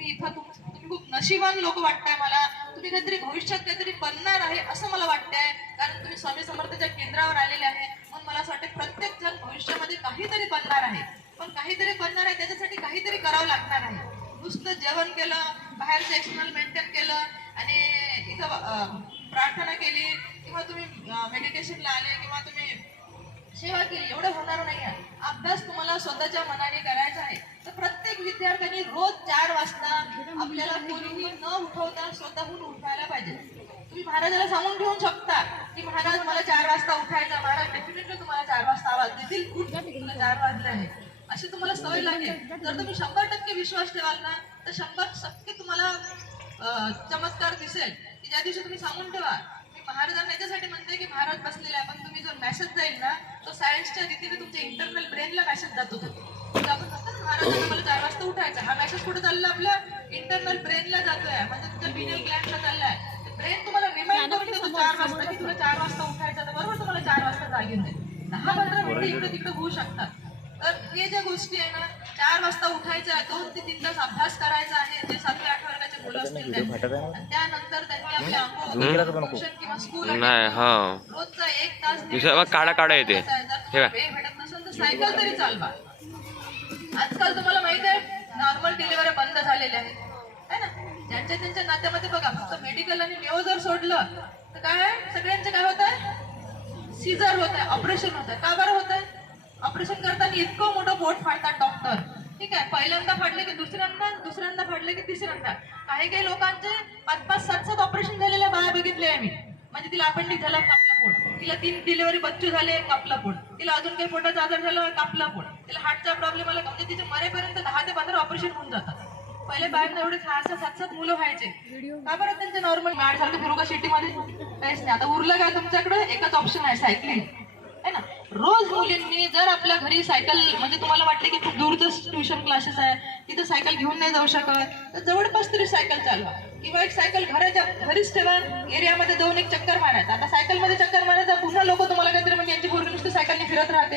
तुम्ही इथं तुम्ही खूप नशिबान लोक वाटताय मला. तुम्ही काहीतरी भविष्यात काहीतरी बनणार आहे असं मला वाटतंय. कारण तुम्ही स्वामी समर्थाच्या केंद्रावर आलेले आहे. म्हणून मला असं वाटतं प्रत्येक जण भविष्यामध्ये काहीतरी बनणार आहे. पण काहीतरी बनणार आहे त्याच्यासाठी काहीतरी करावं लागणार आहे. नुसतं जेवण केलं बाहेरचं एक्सटर्नल मेंटेन केलं आणि इथं प्रार्थना केली किंवा तुम्ही मेडिटेशनला आले किंवा तुम्ही सेवा केली एवढं होणार नाही आहे अभ्यास तुम्हाला स्वतःच्या मनाने करायचा आहे. प्रत्येक विद्यार्थ्यांनी रोज चार वाजता आपल्याला कोणीही न उठवता स्वतःहून उठायला पाहिजे. तुम्ही महाराजाला सांगून ठेवू शकता की महाराज मला चार वाजता उठायचं महाराज डेफिनेटली तुम्हाला चार वाजता आवाज देतील. उठ तुला चार वाजले आहे. अशी तुम्हाला सवय लागेल. जर तुम्ही शंभर टक्के विश्वास ठेवाल ना तर शंभर टक्के तुम्हाला चमत्कार दिसेल. की ज्या दिवशी तुम्ही सांगून ठेवा मी महाराजांना याच्यासाठी म्हणते की महाराज बसलेले आहे पण तुम्ही जो मेसेज जाईल ना तो सायन्सच्या रीतीने तुमच्या इंटरनल ब्रेनला मेसेज जातो मला चार वाजता उठायचं. हा मेसेज कुठे चालला आपल्या इंटरनल ब्रेनला जातोय. म्हणजे तुमच्या बिनल ग्लँडला चाललाय. ब्रेन तुम्हाला रिमाइंड करून देतो चार वाजता की तुला चार वाजता उठायचं तर बरोबर तुम्हाला चार वाजता जाग दहा पंधरा मिनिटं इकडे तिकडे होऊ शकतात. तर हे ज्या गोष्टी आहे ना चार वाजता उठायचं आहे दोन ते तीन तास अभ्यास करायचा आहे. जे वर्गाचे मुलं असतील त्यानंतर त्यांनी आपले अंघोळ ट्युशन किंवा स्कूल नाही हा. रोजचा एक तास काढा- काढा येते. हे भेटत नसेल तर सायकल तरी चालवा. नॉर्मल डिलिव्हरी बंद झालेल्या आहेत. है ना? ज्यांच्या त्यांच्या नात्यामध्ये बघा फक्त मेडिकल आणि मेओ जर सोडलं तर काय? सगळ्यांचे काय होत आहे सीझर होत आहे ऑपरेशन होत आहे का बरं होत आहे ऑपरेशन करताना इतकं मोठं बोट फाडतात डॉक्टर ठीक आहे? पहिल्यांदा फाडले की दुसऱ्यांदा दुसऱ्यांदा फाडले की तिसऱ्यांदा. काही काही लोकांचे पाच पाच सात सात ऑपरेशन झालेल्या बाया बघितले आहे मी. म्हणजे तिला आपण झाला कापला पोट. तिला तीन डिलिव्हरी बच्चू झाले कापलं पोट. तिला अजून काही पोटाचा आजार झाला कापला पोट तिला हार्टचा प्रॉब्लेम आला म्हणजे तिचे मरेपर्यंत दहा ते पंधरा ऑपरेशन होऊन जातात. पहिले बाहेर एवढे सहा सहा सात सात मुलं व्हायचे. का बरं त्यांचे नॉर्मल मॅड फिरू का सिटीमध्ये काहीच नाही. आता उरलं काय तुमच्याकडे? एकच ऑप्शन आहे सायकलिंग है ना? रोज मुलींनी जर आपल्या घरी सायकल म्हणजे तुम्हाला वाटले की खूप दूरचं ट्युशन क्लासेस आहे तिथं सायकल घेऊन नाही जाऊ शकत तर जवळपास तरी सायकल चालवा. किंवा एक सायकल घराच्या घरीच ठेवा. एरियामध्ये दोन एक चक्कर मारायचा आता सायकलमध्ये चक्कर मारायचा पुन्हा लोक तुम्हाला काहीतरी म्हणजे यांची पोरगी नुसती सायकलने फिरत राहते.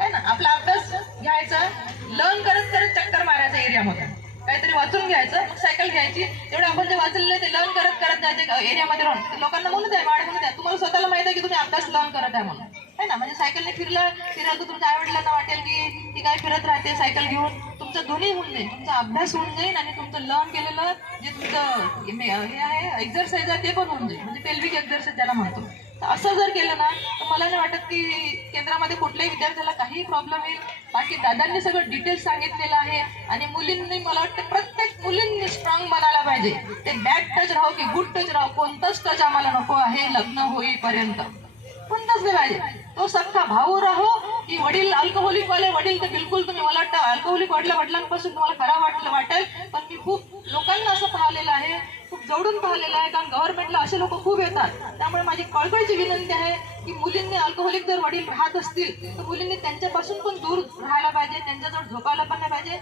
है ना? आपला अभ्यास घ्यायचा लर्न करत करत चक्कर मारायचा एरियामध्ये काहीतरी वाचून घ्यायचं मग सायकल घ्यायची. तेवढं आपण जे वाचलेलं ते लर्न करत करत जायचं एरियामध्ये राहून. लोकांना म्हणू द्या वाढ म्हणून द्या. तुम्हाला स्वतःला माहिती आहे की तुम्ही अभ्यास लर्न करत आहे म्हणून. है ना? म्हणजे सायकलने फिरलं फिरलं तर तुमच्या आवडल्यानं वाटेल की ती काय फिरत राहते सायकल घेऊन. तुमचं दोन्ही होऊन जाईल. तुमचा अभ्यास होऊन जाईल आणि तुमचं लर्न केलेलं जे तुमचं हे आहे एक्झरसाईज आहे ते पण होऊन जाईल. म्हणजे पेल्विक एक्झरसाईज ज्याला म्हणतो. असं जर केलं ना तर मला नाही वाटत की केंद्रामध्ये कुठल्याही विद्यार्थ्याला काही प्रॉब्लेम येईल बाकी दादांनी सगळं डिटेल्स सांगितलेलं आहे आणि मुलींनी मला वाटतं प्रत्येक मुलींनी स्ट्रॉंग बनायला पाहिजे. ते बॅड टच राहो की गुड टच राहो कोणताच टच आम्हाला नको आहे लग्न होईपर्यंत. कोणताच नाही पाहिजे. तो सख्खा भाऊ राहो की वडील अल्कोहोलिक वाले वडील तर बिलकुल तुम्ही मला वाटतं अल्कोहोलिक वाटल्या वडिलांपासून तुम्हाला खरा वाटलं वाटेल. पण मी खूप लोकांना असं पाहिलेलं आहे जवळून पाहिलेलं आहे. कारण गव्हर्नमेंटला असे लोक खूप येतात. त्यामुळे माझी कळकळीची विनंती आहे की मुलींनी अल्कोहोलिक जर वडील राहत असतील तर मुलींनी त्यांच्यापासून पण दूर राहायला पाहिजे त्यांच्याजवळ झोपायला पण नाही पाहिजे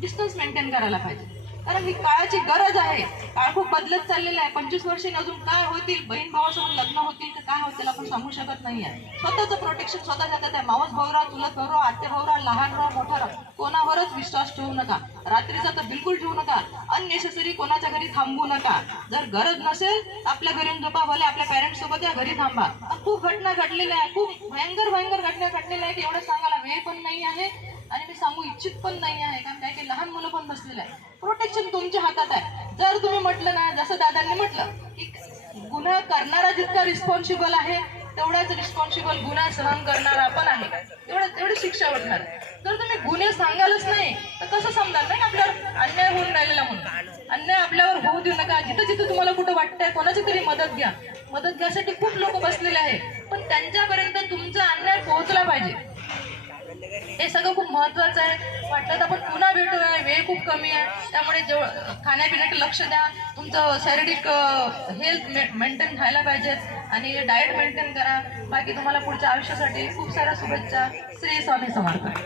डिस्टन्स मेंटेन करायला पाहिजे. कारण ही काळाची गरज आहे. काळ खूप बदलत चाललेला आहे. पंचवीस वर्षे अजून काय होतील? बहीण भावासोबत लग्न होतील तर काय होतील? आपण सांगू शकत नाही आहे स्वतःचं प्रोटेक्शन स्वतः जातात आहे. मावस भाऊ भाऊरा चुलत राहा आत्या भाऊरा लहान राहा मोठा राहा. कोणावरच विश्वास ठेवू नका. रात्रीचा तर बिलकुल ठेवू नका. अननेसेसरी कोणाच्या घरी थांबू नका. जर गरज नसेल आपल्या घरी झोपा भले आपल्या पॅरेंट्स सोबत या घरी थांबा. खूप घटना घडलेल्या आहे. खूप भयंकर भयंकर घटना घडलेल्या आहे की एवढं सांगायला वेळ पण नाही आहे. आणि मी सांगू इच्छित पण नाही आहे. कारण लहान मुलं पण बसलेलं आहे. प्रोटेक्शन तुमच्या हातात आहे. जर तुम्ही म्हटलं ना जसं दादांनी म्हटलं की गुन्हा करणारा जितका रिस्पॉन्सिबल आहे तेवढाच रिस्पॉन्सिबल गुन्हा सहन करणारा पण आहे. तेवढं तेवढी शिक्षा वाटणार जर तुम्ही गुन्हे सांगालच नाही तर कसं समजाल? नाही आपल्यावर अन्याय होऊन राहिलेला म्हणून. अन्याय आपल्यावर होऊ देऊ नका. जिथं जिथं तुम्हाला कुठं वाटतंय कोणाची तरी मदत घ्या. मदत घ्यासाठी खूप लोक बसलेले आहे पण त्यांच्यापर्यंत तुमचा अन्याय पोहोचला पाहिजे. सगळं खूप महत्वाचं आहे. वाटलं तर आपण पुन्हा भेटूया. वेळ खूप कमी आहे. त्यामुळे जेव खाण्यापिण्याकडे लक्ष द्या. तुमचं शारीरिक हेल्थ मेंटेन व्हायला पाहिजेत आणि डाएट मेंटेन करा. बाकी तुम्हाला पुढच्या आयुष्यासाठी खूप साऱ्या शुभेच्छा. श्री स्वामी समर्थ.